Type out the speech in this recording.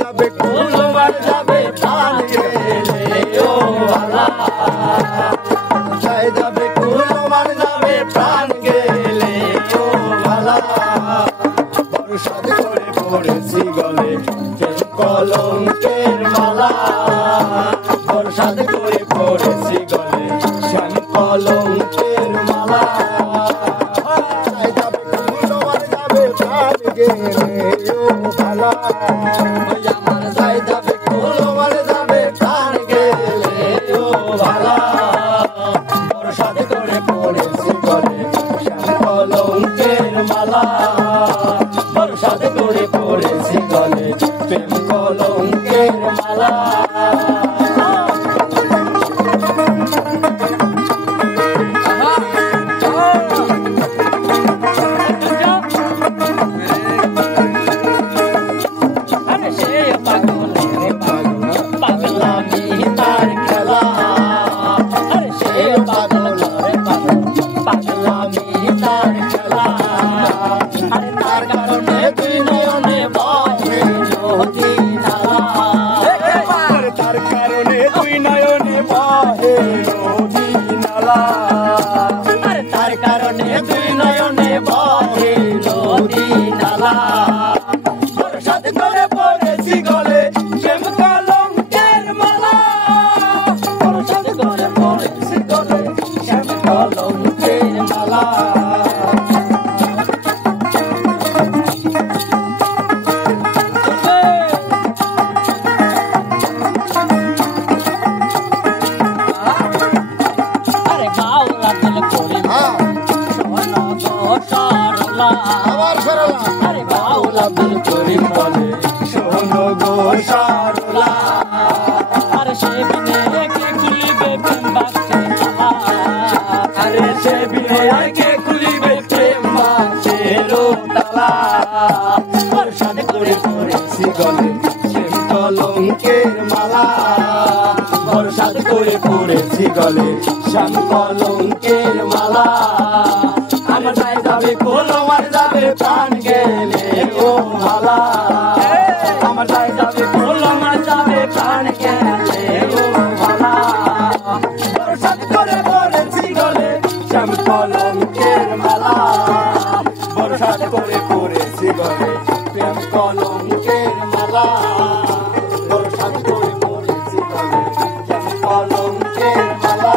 যাবে কুলবার যাবে প্রাণ গেলে ও ভালা যাবে কুলবার যাবে প্রাণ গেলে ও ভালা বর্ষাদ করে পড়েছি গলে কলঙ্কের মালা বর্ষাদ করে পড়েছি গলে শ্যাম কলঙ্কের মালা যাবে কুলবার যাবে প্রাণ গেলে ও ভালা আমার যাই যাবে কুলবার যাবে প্রাণ গেলে ও ভালা বর্ষাদ করে পড়েছি গলে শ্যাম কলঙ্কের মালা বর্ষাদ করে পড়েছি গলে প্রেম কলঙ্কের মালা তার কারণে দুই নয়নে বহে নদী নালা বর্ষাদ করে পড়েছি গলে প্রেম কলঙ্কের মালা বর্ষাদ করে পড়েছি গলে প্রেম কলঙ্কের মালা আরে বাউলা দিল করি বলে শোনো গো সারলা আরে সে বিনে কে খুলিবে প্রেম বাক্সে তালা আরে সে বিনে কে খুলিবে প্রেম বাক্সের তালা বর্ষাদ করে পড়েছি গলে শ্যাম কলঙ্কের মালা বর্ষাদ করে পড়েছি গলে শ্যাম কলঙ্কের মালা আমার যাই যাবে কুলবার যাবে প্রাণ গেলে ও ভালা আমার যাই যাবে কুলবার যাবে প্রাণ গেলে ও ভালা বর্ষাদ করে পড়েছি গলে শ্যাম কলঙ্কের মালা বর্ষাদ করে পড়েছি গলে প্রেম কলঙ্কের মালা বর্ষাদ করে পড়েছি গলে শ্যাম কলঙ্কের মালা